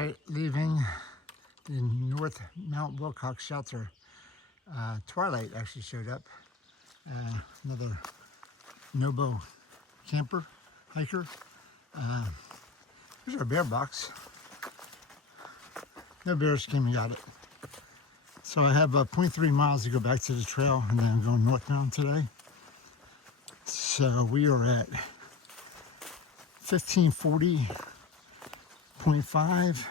Right, leaving the North Mount Wilcox shelter. Twilight actually showed up. Another Nobo camper, hiker. Here's our bear box. No bears came and got it. So I have 0.3 miles to go back to the trail, and then I'm going northbound today. So we are at 1540.5.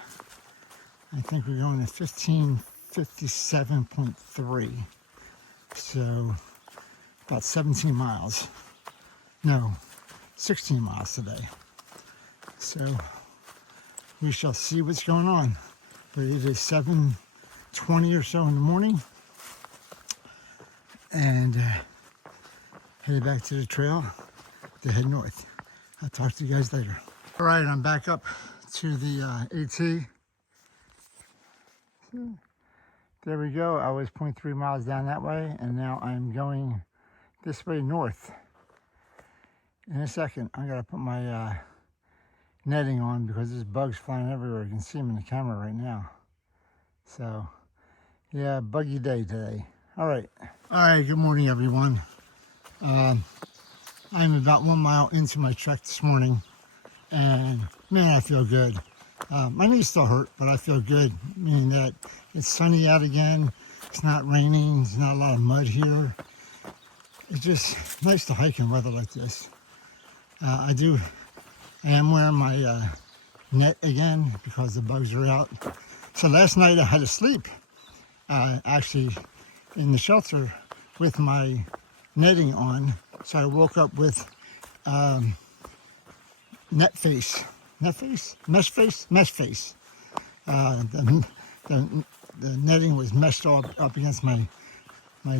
I think we're going to 1557.3. So about 17 miles. No, 16 miles today. So we shall see what's going on. But it is 7:20 or so in the morning. And headed back to the trail to head north. I'll talk to you guys later. All right, I'm back up to the AT. There we go. I was 0.3 miles down that way, and now I'm going this way north. In a second, I gotta put my netting on because there's bugs flying everywhere. You can see them in the camera right now. So, yeah, buggy day today. All right, good morning, everyone. I'm about 1 mile into my trek this morning, and man, I feel good. My knees still hurt, but I feel good, meaning that it's sunny out again. It's not raining. There's not a lot of mud here. It's just nice to hike in weather like this. I am wearing my net again because the bugs are out. So last night I had to sleep actually in the shelter with my netting on. So I woke up with mesh face. The netting was meshed up against my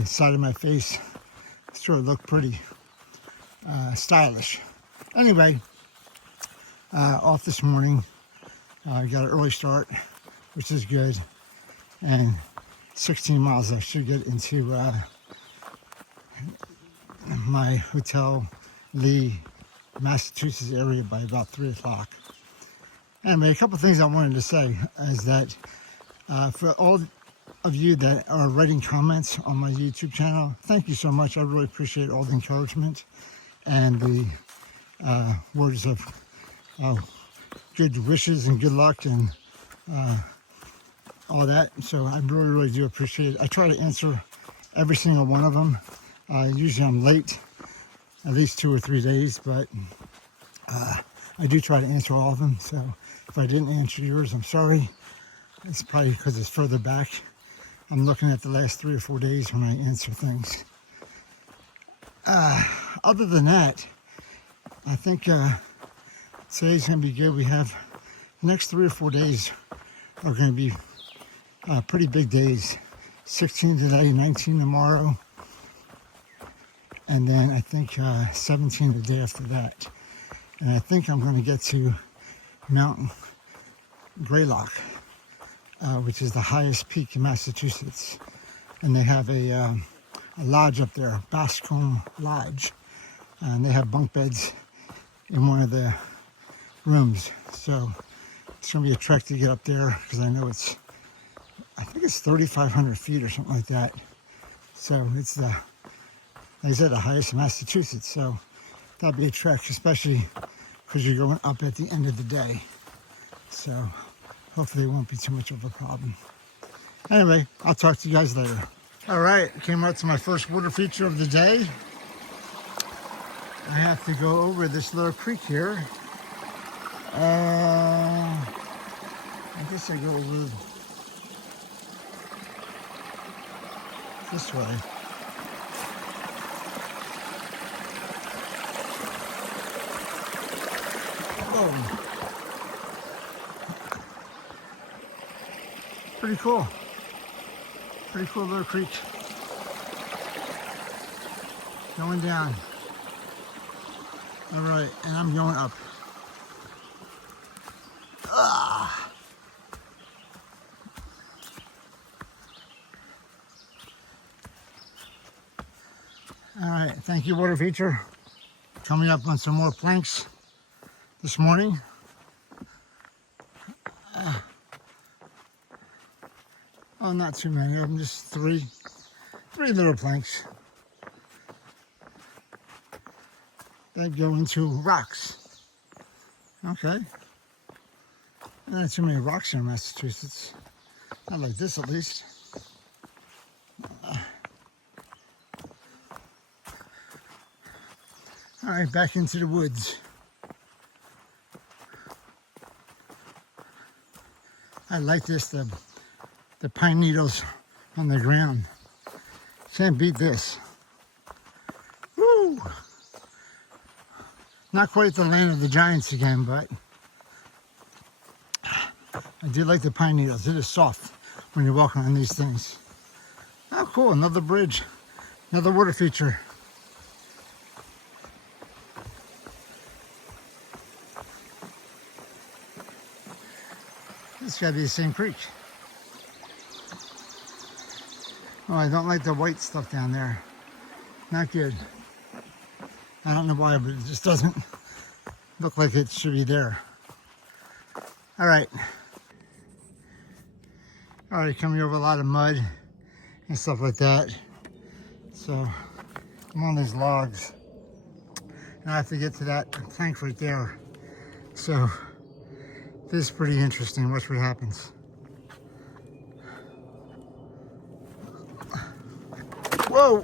side of my face. Sort of looked pretty stylish. Anyway, off this morning. I got an early start, which is good. And 16 miles I should get into my Hotel Lee, Massachusetts area by about 3 o'clock. Anyway, a couple of things I wanted to say is that for all of you that are writing comments on my YouTube channel, thank you so much. I really appreciate all the encouragement and the words of good wishes and good luck and all that. So I really do appreciate it. I try to answer every single one of them. Usually I'm late at least 2 or 3 days, but I do try to answer all of them. So if I didn't answer yours, I'm sorry. It's probably because it's further back. I'm looking at the last 3 or 4 days when I answer things. Other than that, I think today's going to be good. We have the next 3 or 4 days are going to be pretty big days. 16 today, 19 tomorrow, and then I think 17 the day after that. And I think I'm going to get to Mount Greylock, which is the highest peak in Massachusetts. And they have a lodge up there, Bascombe Lodge. And they have bunk beds in one of the rooms. So it's going to be a trek to get up there because I know I think it's 3,500 feet or something like that. So it's like I said, the highest in Massachusetts. So that'll be a trek, especially because you're going up at the end of the day. So hopefully it won't be too much of a problem. Anyway, I'll talk to you guys later. All right, came out to my first water feature of the day. I have to go over this little creek here. I guess I go over this way. Oh. Pretty cool. Pretty cool little creek. Going down. All right, and I'm going up. All right, thank you, water feature. Coming up on some more planks this morning. Oh, not too many of them, just three little planks. They go into rocks. Okay. Not too many rocks here in Massachusetts. Not like this, at least. All right, back into the woods. I like this, the pine needles on the ground. Can't beat this. Woo! Not quite the land of the giants again, but I do like the pine needles. It is soft when you're walking on these things. Oh, cool, another bridge, another water feature. This gotta be the same creek. Oh, I don't like the white stuff down there. Not good. I don't know why, but it just doesn't look like it should be there. All right. Coming over a lot of mud and stuff like that. So I'm on these logs and I have to get to that plank right there. So this is pretty interesting. Watch what happens. Whoa!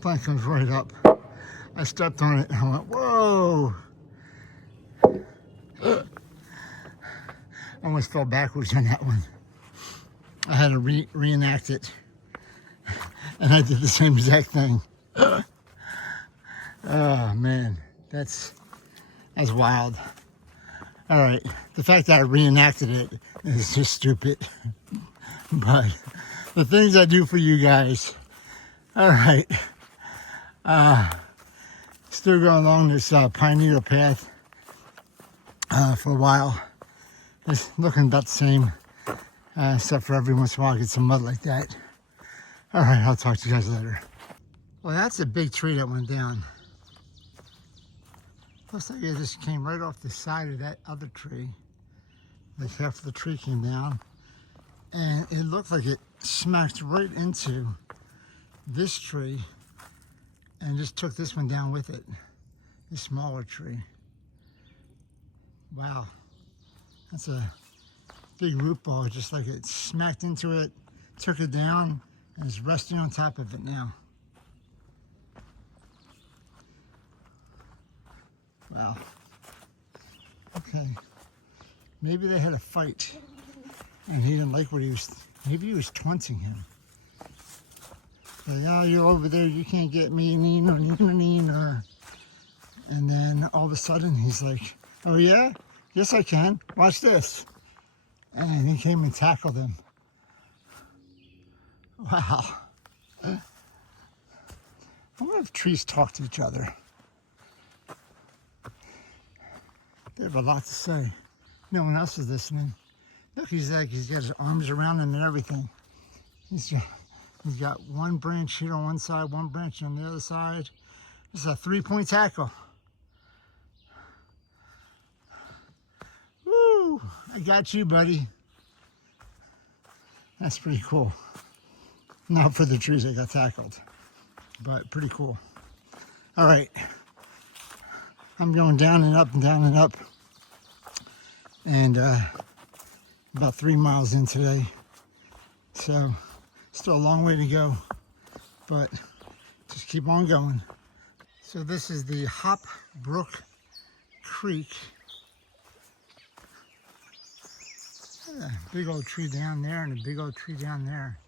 Plank comes right up. I stepped on it and I went, whoa! I almost fell backwards on that one. I had to reenact it. And I did the same exact thing. Oh man, that's wild. All right, the fact that I reenacted it is just stupid. But the things I do for you guys. All right. Still going along this pine needle path for a while. It's looking about the same, except for every once in a while I get some mud like that. All right, I'll talk to you guys later. Well, that's a big tree that went down. Looks like it just came right off the side of that other tree. Like half of the tree came down. And it looked like it smacked right into this tree and just took this one down with it. This smaller tree. Wow. That's a big root ball, just like it smacked into it, took it down, and is resting on top of it now. Wow. Okay. Maybe they had a fight and he didn't like what he was, maybe he was taunting him. Like, oh, you're over there, you can't get me, and then all of a sudden he's like, oh yeah? Yes I can, watch this. And he came and tackled him. Wow. I wonder if trees talk to each other. They have a lot to say. No one else is listening. Look, he's got his arms around him and everything. He's got one branch here on one side, one branch on the other side. This is a 3-point tackle. Woo! I got you, buddy. That's pretty cool. Not for the trees that got tackled, but pretty cool. All right. I'm going down and up and down and up. And about 3 miles in today. So still a long way to go, but just keep on going. So this is the Hop Brook Creek. A big old tree down there and a big old tree down there.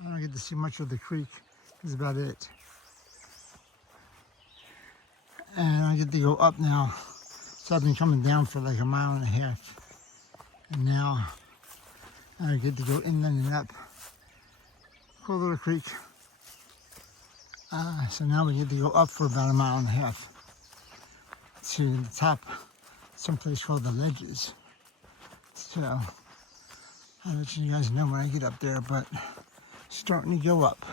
I don't get to see much of the creek. That's about it. And I get to go up now. So I've been coming down for like 1.5 miles. And now I get to go inland and up. Cool little creek. So now we get to go up for about 1.5 miles to the top, someplace called the Ledges. So I'll let you guys know when I get up there, but starting to go up.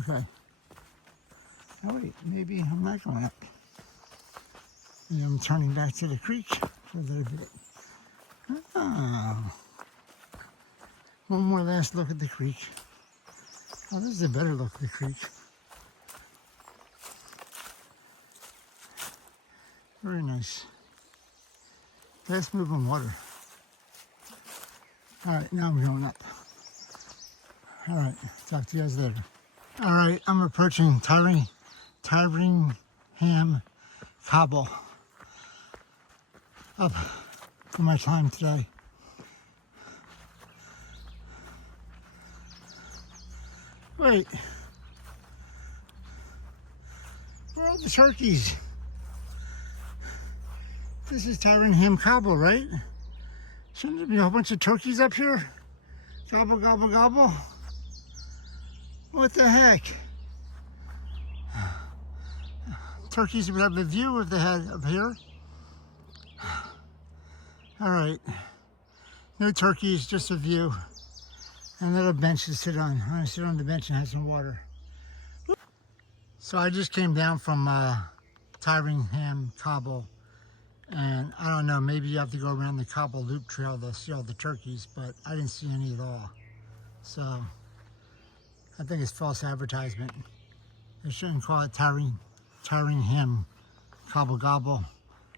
Okay. Oh wait, maybe I'm not going up. And I'm turning back to the creek for a little bit. Oh. One more last look at the creek. Oh, this is a better look at the creek. Very nice. Fast moving water. All right, now I'm going up. All right, talk to you guys later. All right, I'm approaching Tyringham Cobble. Up for my time today. Wait, where are all the turkeys? This is Tyringham Cobble, right? Shouldn't there be a whole bunch of turkeys up here? Gobble, gobble, gobble. What the heck? Turkeys would have a view if they had up here. All right, no turkeys, just a view. And a little bench to sit on. I'm gonna sit on the bench and have some water. So I just came down from Tyringham Cobble. And I don't know, maybe you have to go around the Cobble Loop Trail to see all the turkeys, but I didn't see any at all. So I think it's false advertisement. They shouldn't call it Tyringham Cobble Gobble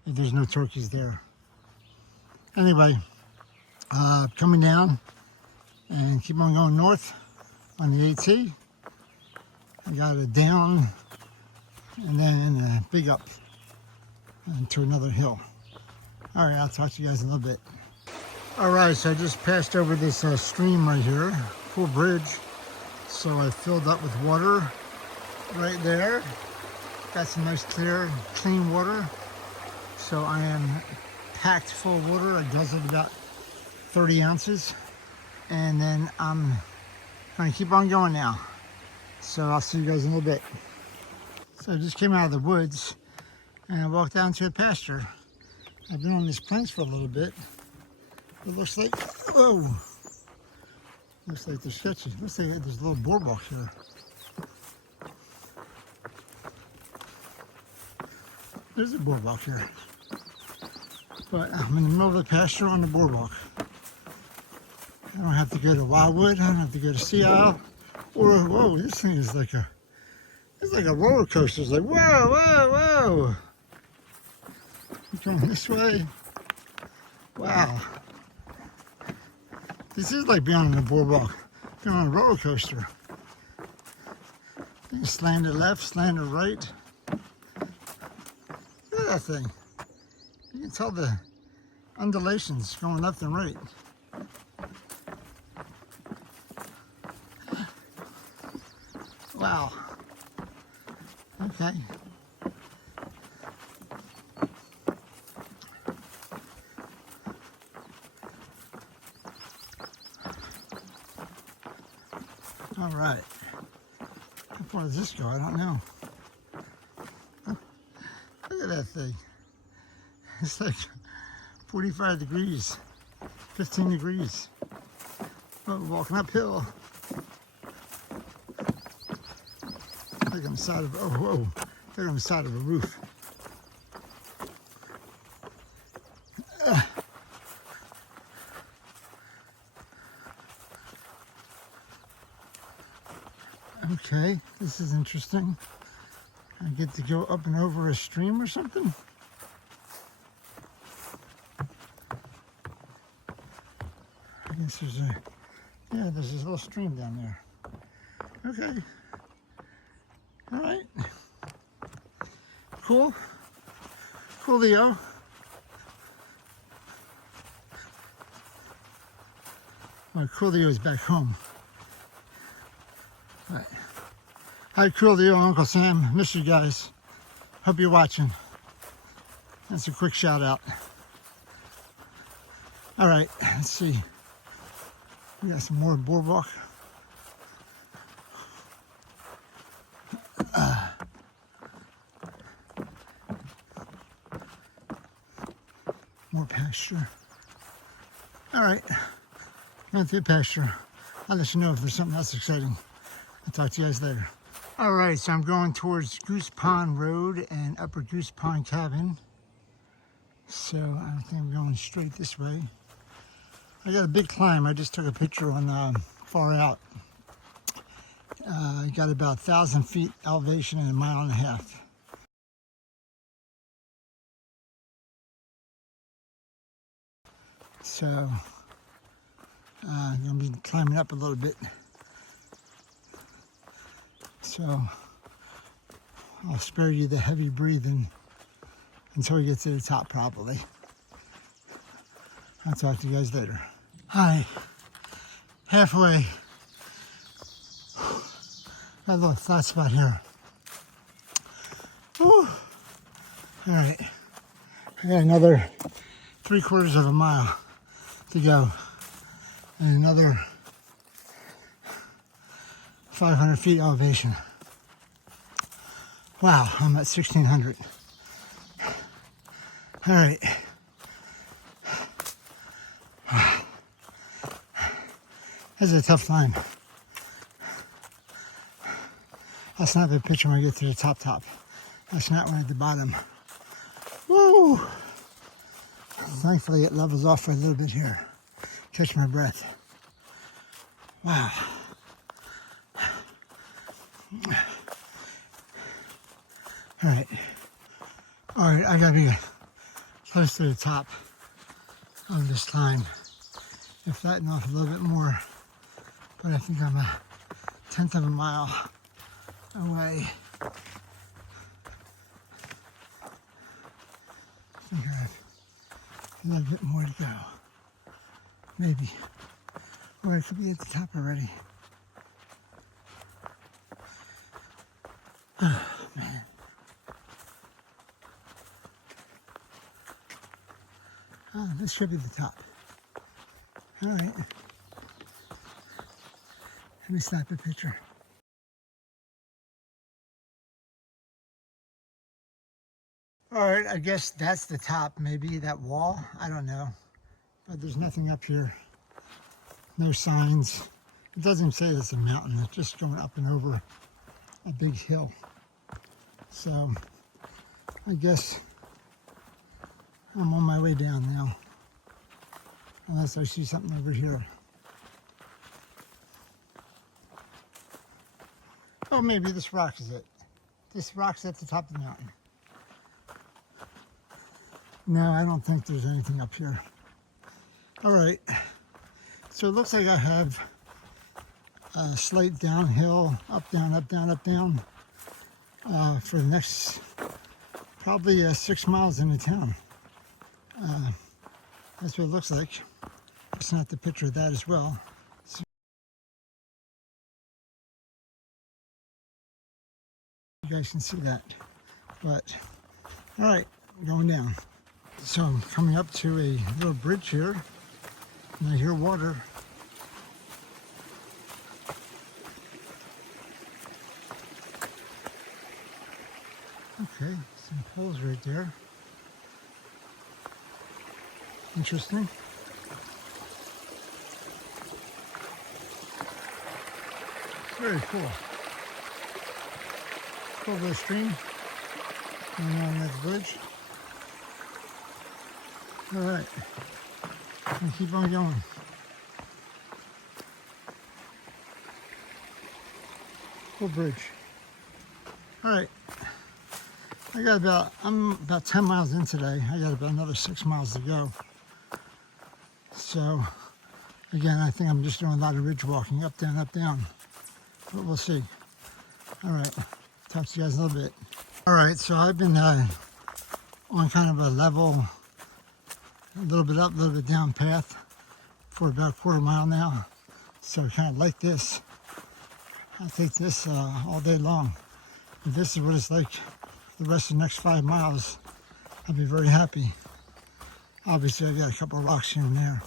if there's no turkeys there. Anyway, coming down and keep on going north on the AT. I got a down and then a big up to another hill. All right, I'll talk to you guys in a little bit. All right, so I just passed over this stream right here, cool bridge. So I filled up with water right there. Got some nice clear, clean water. So I am packed full of water. I guzzled about 30 ounces. And then I'm going to keep on going now. So I'll see you guys in a little bit. So I just came out of the woods and I walked down to a pasture. I've been on this planks for a little bit. It looks like, whoa. Looks like they're sketchy. Looks like there's a little boardwalk here. There's a boardwalk here. But I'm in the middle of the pasture on the boardwalk. I don't have to go to Wildwood. I don't have to go to Sea Isle. Or, whoa, this thing is like a, it's like a roller coaster. It's like, whoa, whoa, whoa. I'm going this way. Wow. This is like being on a boardwalk, being on a roller coaster. You slant it left, slant it right. Look at that thing. You can tell the undulations going left and right. Wow. Okay. All right. How far does this go? I don't know. Look at that thing. It's like 45 degrees, 15 degrees. Oh, we're walking uphill. Like on the side of, oh, whoa. They're on the side of a roof. Okay, this is interesting. I get to go up and over a stream or something? I guess there's a, yeah, there's this little stream down there. Okay. All right. Cool. Coolio. My Coolio is back home. All right. Hi, Coolio, Uncle Sam. Miss you guys. Hope you're watching. That's a quick shout out. All right, let's see. We got some more boardwalk. More pasture. All right, going through the pasture. I'll let you know if there's something else exciting. I'll talk to you guys later. All right, so I'm going towards Goose Pond Road and Upper Goose Pond Cabin. So I think I'm going straight this way. I got a big climb. I just took a picture on far out. I got about 1,000 feet elevation in a mile and a half. So I'm going to be climbing up a little bit. So I'll spare you the heavy breathing until we get to the top probably. I'll talk to you guys later. Hi, halfway. Got a little flat spot here. Whew. All right, I got another 3/4 of a mile to go and another 500 feet elevation. Wow, I'm at 1,600. All right. This is a tough climb. I'll snap a picture when I get to the top. That's not one at the bottom. Woo! Thankfully it levels off for a little bit here. Catch my breath. Wow. All right, I gotta be close to the top of this climb. If flatten off a little bit more, but I think I'm 1/10 of a mile away. I think I have a little bit more to go. Maybe. Or I could be at the top already. Oh, man. Oh, this should be the top. All right. Let me snap a picture. All right, I guess that's the top, maybe that wall, I don't know. But there's nothing up here. No signs. It doesn't say it's a mountain, it's just going up and over a big hill. So I guess I'm on my way down now. Unless I see something over here. Oh, maybe this rock is it. This rock's at the top of the mountain. No, I don't think there's anything up here. All right, so it looks like I have a slight downhill, up, down, up, down, up, down, for the next probably 6 miles into town. That's what it looks like. It's not the picture of that as well. So you guys can see that. But, all right, going down. So I'm coming up to a little bridge here, and I hear water. Okay, some poles right there. Interesting. Very cool. Cool little stream going on that bridge. All right, and keep on going. Cool bridge. All right, I'm about 10 miles in today. I got about another 6 miles to go. So again, I think I'm just doing a lot of ridge walking, up, down, but we'll see. All right, talk to you guys in a little bit. All right, so I've been on kind of a level, a little bit up, a little bit down path for about a 1/4 mile now. So kind of like this. I'll take this all day long. If this is what it's like the rest of the next 5 miles, I'll be very happy. Obviously, I got a couple of rocks here and there.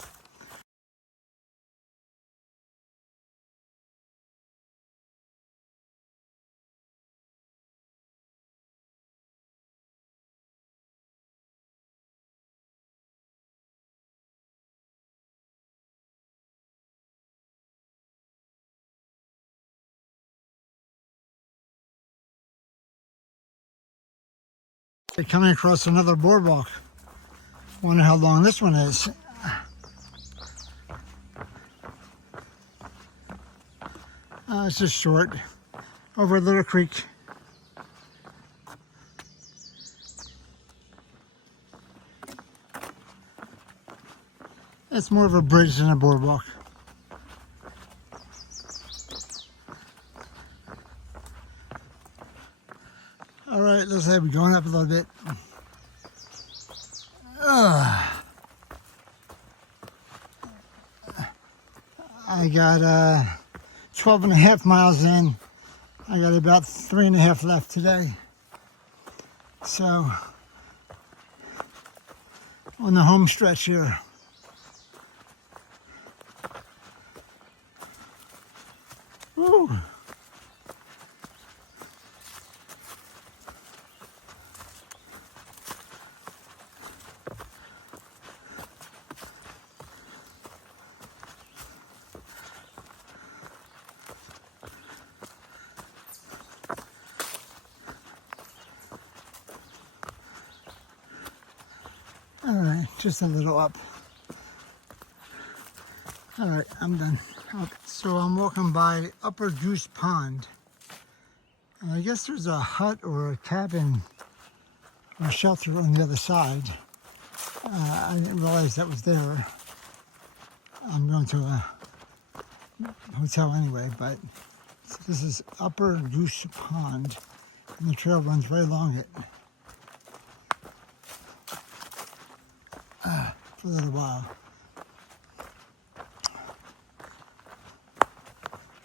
Coming across another boardwalk. Wonder how long this one is. It's just short, over a little creek. It's more of a bridge than a boardwalk. All right, looks like we're going up a little bit. I got 12 and a half miles in. I got about 3.5 left today. So, on the home stretch here. Woo! All right, just a little up. All right, I'm done. Okay, so I'm walking by Upper Goose Pond. I guess there's a hut or a cabin or a shelter on the other side. I didn't realize that was there. I'm going to a hotel anyway, but this is Upper Goose Pond, and the trail runs right along it. For a little while.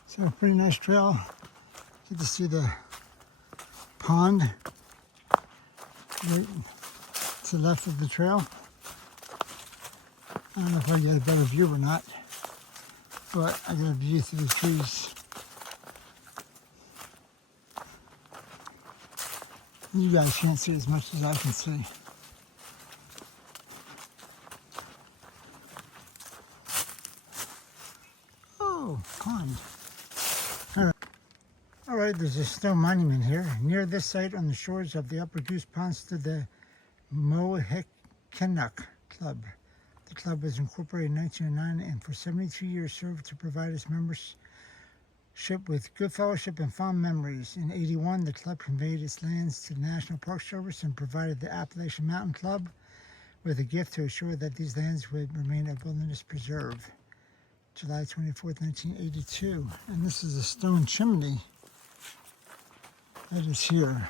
So pretty nice trail. Get to see the pond right to the left of the trail. I don't know if I get a better view or not, but I got a view through the trees. You guys can't see as much as I can see. Pond. All right, there's a stone monument here. Near this site on the shores of the Upper Goose Pond stood the Mohawk Club. The club was incorporated in 1909 and for 72 years served to provide its membership with good fellowship and fond memories. In 81, the club conveyed its lands to the National Park Service and provided the Appalachian Mountain Club with a gift to assure that these lands would remain a wilderness preserve. July 24th, 1982. And this is a stone chimney that is here.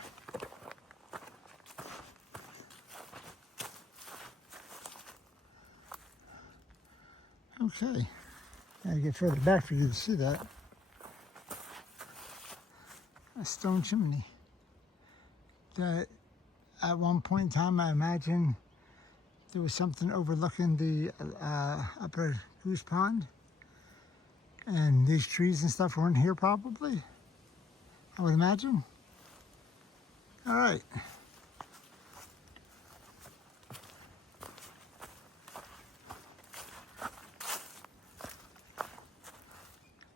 Okay. Gotta get further back for you to see that. A stone chimney that at one point in time, I imagine there was something overlooking the Upper Goose Pond. And these trees and stuff weren't here probably, I would imagine. All right.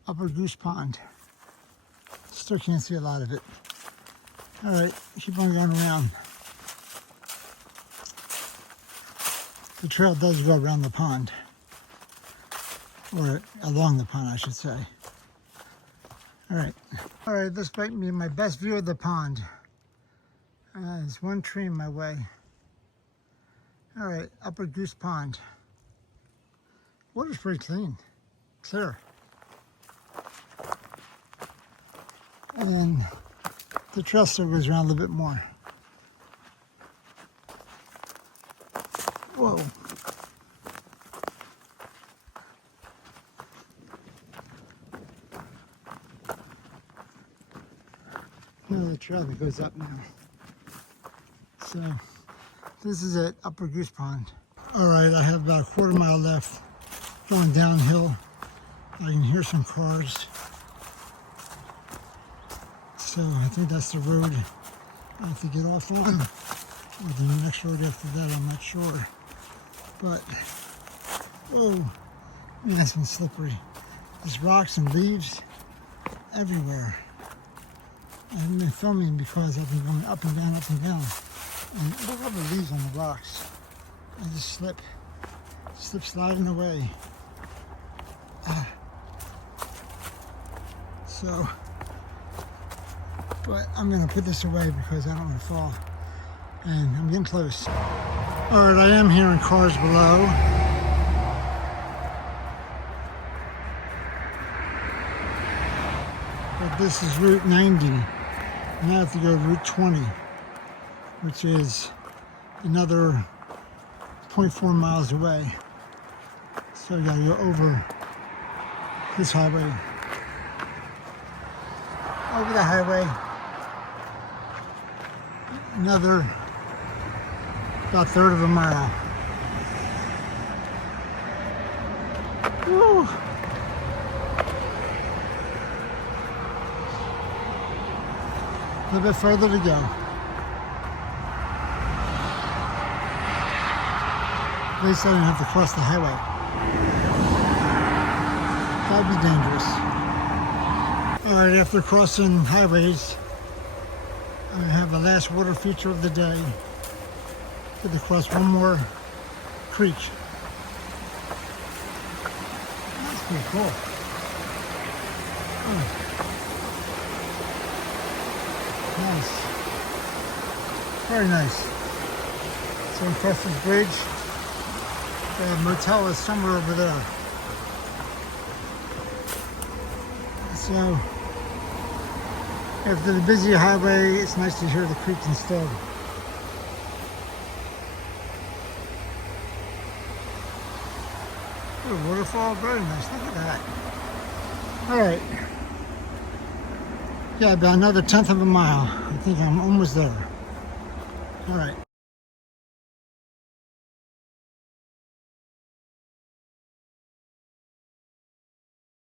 Upper Goose Pond. Still can't see a lot of it. All right, keep on going around. The trail does go around the pond. Or along the pond, I should say. All right, this might be my best view of the pond. There's one tree in my way. All right, Upper Goose Pond. Water's pretty clean, clear. And the trail still goes around a little bit more. Whoa. The trail that goes up now. So this is at Upper Goose Pond. All right, I have about a quarter mile left going downhill. I can hear some cars. So I think that's the road I have to get off on. Or the next road after that, I'm not sure. But, whoa, nice and slippery. There's rocks and leaves everywhere. I haven't been filming because I've been going up and down, and look at the leaves on the rocks. I just slip sliding away. So, but I'm gonna put this away because I don't want to fall. And I'm getting close. All right, I am hearing cars below. But this is Route 90. Now I have to go to Route 20, which is another 0.4 miles away. So I gotta go over this highway. Over the highway. Another about a third of a mile. Woo! A little bit further to go. At least I didn't have to cross the highway. That'd be dangerous. All right, after crossing highways, I have the last water feature of the day. Get to cross one more creek. That's pretty cool. Oh. Nice. Very nice. So we cross this bridge. The motel is somewhere over there. So after the busy highway, it's nice to hear the creek instead. Oh, waterfall, very nice. Look at that. All right. Yeah, about another 1/10 of a mile. I think I'm almost there. All right.